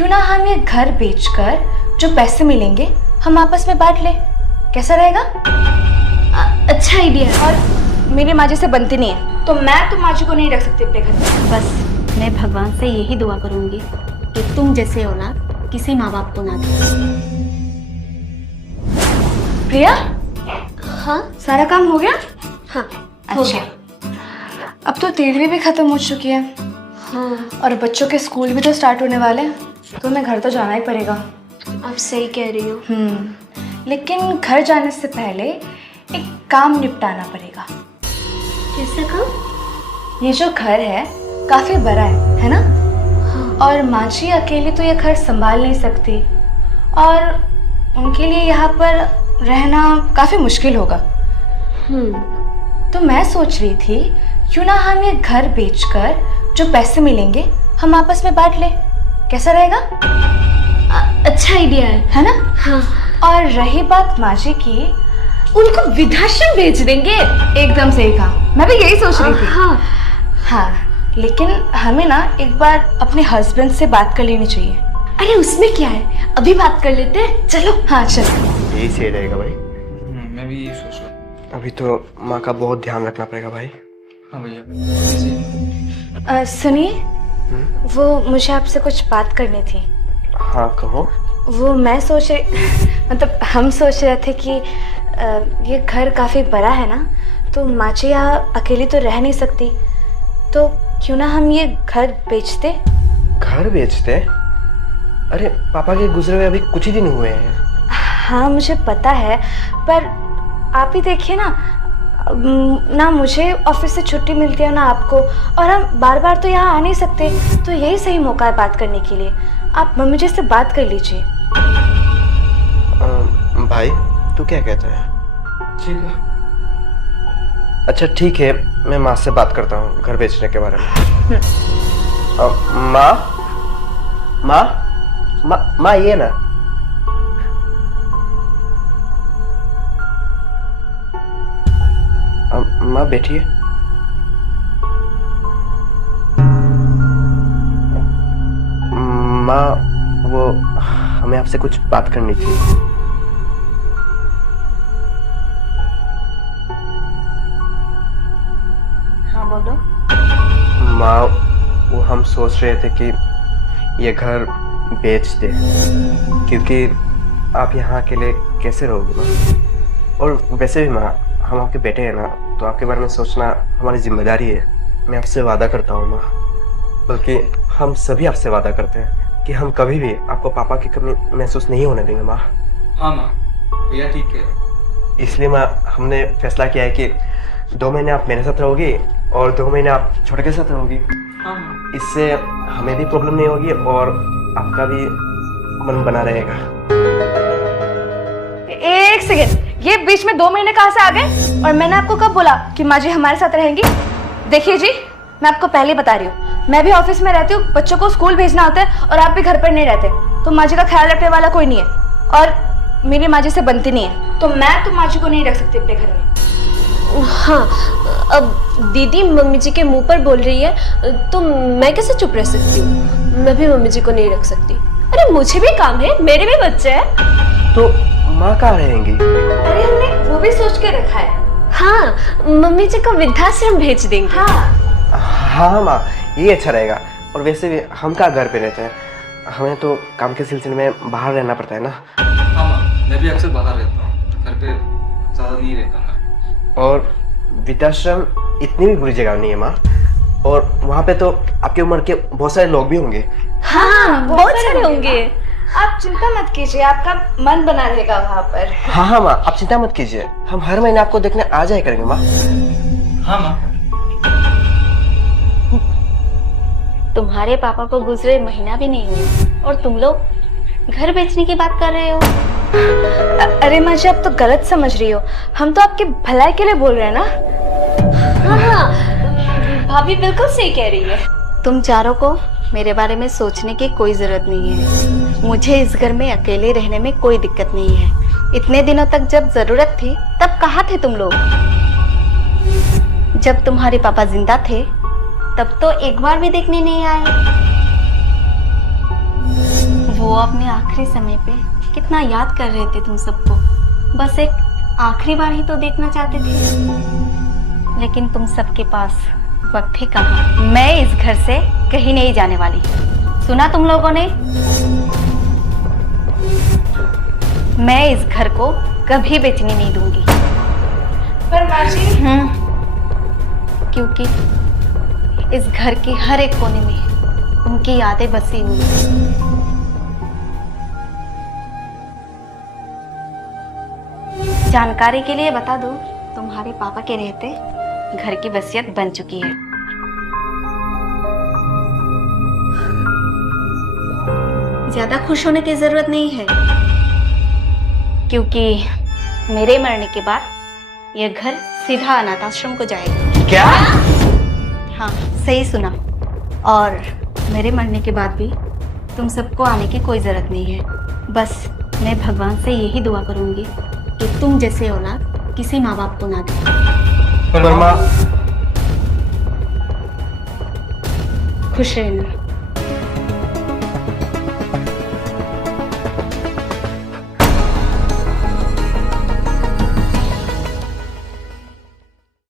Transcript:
क्यों ना हम ये घर बेचकर जो पैसे मिलेंगे हम आपस में बांट लें, कैसा रहेगा? अच्छा आइडिया है। और मेरी माँ जी से बनती नहीं है तो मैं तो माँ जी को नहीं रख सकती अपने घर में। बस मैं भगवान से यही दुआ करूंगी कि तुम जैसे औलाद किसी माँ बाप को ना दे। प्रिया, हाँ सारा काम हो गया? हाँ हो अच्छा। गया। अब तो 13वीं भी खत्म हो चुकी है हाँ और बच्चों के स्कूल भी तो स्टार्ट होने वाले हैं, तो मैं घर तो जाना ही पड़ेगा। आप सही कह रही हो। लेकिन घर जाने से पहले एक काम निपटाना पड़ेगा। कैसा काम? ये जो घर है काफी बड़ा है ना? हाँ। और माँ जी अकेले तो ये घर संभाल नहीं सकती और उनके लिए यहाँ पर रहना काफी मुश्किल होगा। तो मैं सोच रही थी क्यों ना हम ये घर बेचकर जो पैसे मिलेंगे हम आपस में बांट लें, कैसा रहेगा? अच्छा आइडिया है ना? हाँ। और रही बात माँ जी की, उनको वृद्धाश्रम भेज देंगे। एकदम सही कहा, मैं भी यही सोच रही थी। हाँ। हाँ, लेकिन हमें ना एक बार अपने हस्बैंड से बात कर लेनी चाहिए। अरे उसमें क्या है, अभी बात कर लेते हैं, चलो। हाँ चलो। यही सही रहेगा भाई। मैं भी यही सोच रहा हूँ। अभी तो माँ का बहुत ध्यान रखना पड़ेगा भाई। हाँ भैया। सुनिए, वो मुझे आपसे कुछ बात करनी थी। हाँ कहो। वो मैं सोच रही मतलब हम सोच रहे थे कि ये घर काफ़ी बड़ा है ना, तो माँ जी यहाँ अकेली तो रह नहीं सकती, तो क्यों ना हम ये घर बेचते। घर बेचते? अरे पापा के गुजरे हुए अभी कुछ ही दिन हुए हैं। हाँ मुझे पता है, पर आप ही देखिए ना, ना मुझे ऑफिस से छुट्टी मिलती है ना आपको, और हम बार बार तो यहाँ आ नहीं सकते, तो यही सही मौका है बात करने के लिए। आप मम्मी जी से बात कर लीजिए। भाई तू क्या कहता है? ठीक है। अच्छा ठीक है, मैं माँ से बात करता हूँ घर बेचने के बारे में। माँ माँ माँ माँ ये ना। माँ बैठिए। माँ वो हमें आपसे कुछ बात करनी थी। हाँ बोलो। माँ वो हम सोच रहे थे कि ये घर बेच दे, क्योंकि आप यहाँ अकेले कैसे रहोगे माँ? और वैसे भी माँ हम आपके बेटे हैं ना, तो आपके बारे में सोचना हमारी जिम्मेदारी है। मैं आपसे वादा करता हूँ माँ, बल्कि हम सभी आपसे वादा करते हैं कि हम कभी भी आपको पापा की कमी महसूस नहीं होने देंगे माँ। हाँ माँ, भैया ठीक है। इसलिए माँ हमने फैसला किया है कि 2 महीने आप मेरे साथ रहोगी और 2 महीने आप छोटे के साथ रहोगी। हाँ माँ। इससे हमें भी प्रॉब्लम नहीं होगी और आपका भी मन बना रहेगा। एक सेकेंड, ये बीच में 2 महीने कहाँ से आ गए? और मैंने आपको कब बोला कि माँ जी हमारे साथ रहेंगी? देखिए जी, मैं आपको पहले बता रही हूँ, मैं भी ऑफिस में रहती हूँ, बच्चों को स्कूल भेजना होता है और आप भी घर पर नहीं रहते, तो माँ जी का ख्याल रखने वाला कोई नहीं है और मेरी माँ जी से बनती नहीं है, तो मैं तो माँ जी को नहीं रख सकती अपने घर में। हाँ, अब दीदी मम्मी जी के मुंह पर बोल रही है तो मैं कैसे चुप रह सकती हूँ? मैं भी मम्मी जी को नहीं रख सकती। अरे मुझे भी काम है, मेरे भी बच्चे हैं। तो माँ कहाँ रहेंगी? अरे हमने वो भी सोच के रखा है। हाँ, मम्मी जी को वृद्धाश्रम भेज देंगे। हाँ हाँ माँ, ये अच्छा रहेगा। और वैसे भी हम कहाँ घर पे रहते हैं, हमें तो काम के सिलसिले में बाहर रहना पड़ता है ना। हाँ माँ, मैं भी अक्सर बाहर रहता हूँ, घर पे ज़्यादा नहीं रहता मैं। और वृद्धाश्रम इतनी भी बुरी जगह नहीं है माँ, और वहाँ पे तो आपकी उम्र के बहुत सारे लोग भी होंगे। हाँ, बहुत सारे होंगे। आप चिंता मत कीजिए, आपका मन बना रहेगा वहाँ पर। हाँ हाँ माँ, आप चिंता मत कीजिए, हम हर महीने आपको देखने आ जाया करेंगे माँ। हाँ माँ। तुम्हारे पापा को गुजरे महीना भी नहीं हुआ और तुम लोग घर बेचने की बात कर रहे हो। अरे माँ जी, आप तो गलत समझ रही हो, हम तो आपके भलाई के लिए बोल रहे हैं ना। हाँ, भाभी बिल्कुल सही कह रही है। तुम चारों को मेरे बारे में सोचने की कोई जरूरत नहीं है। मुझे इस घर में अकेले रहने में कोई दिक्कत नहीं है। इतने दिनों तक जब जरूरत थी तब कहाँ थे तुम लोग? जब तुम्हारे पापा जिंदा थे तब तो एक बार भी देखने नहीं आए। अपने आखिरी समय पे कितना याद कर रहे थे तुम सबको। बस एक आखिरी बार ही तो देखना चाहते थे, लेकिन तुम सबके पास वक्त ही कहाँ। मैं इस घर से कहीं नहीं जाने वाली, सुना तुम लोगों ने? मैं इस घर को कभी बेचने नहीं दूंगी। पर माँ जी, क्योंकि इस घर की हर एक कोने में उनकी यादें बसी हुई हैं। जानकारी के लिए बता दो, तुम्हारे पापा के रहते घर की वसीयत बन चुकी है। ज्यादा खुश होने की जरूरत नहीं है, क्योंकि मेरे मरने के बाद यह घर सीधा अनाथ आश्रम को जाएगा। क्या? हाँ, सही सुना। और मेरे मरने के बाद भी तुम सबको आने की कोई जरूरत नहीं है। बस मैं भगवान से यही दुआ करूंगी कि तुम जैसे औलाद किसी माँ बाप को ना दे। पर माँ, खुश रहना।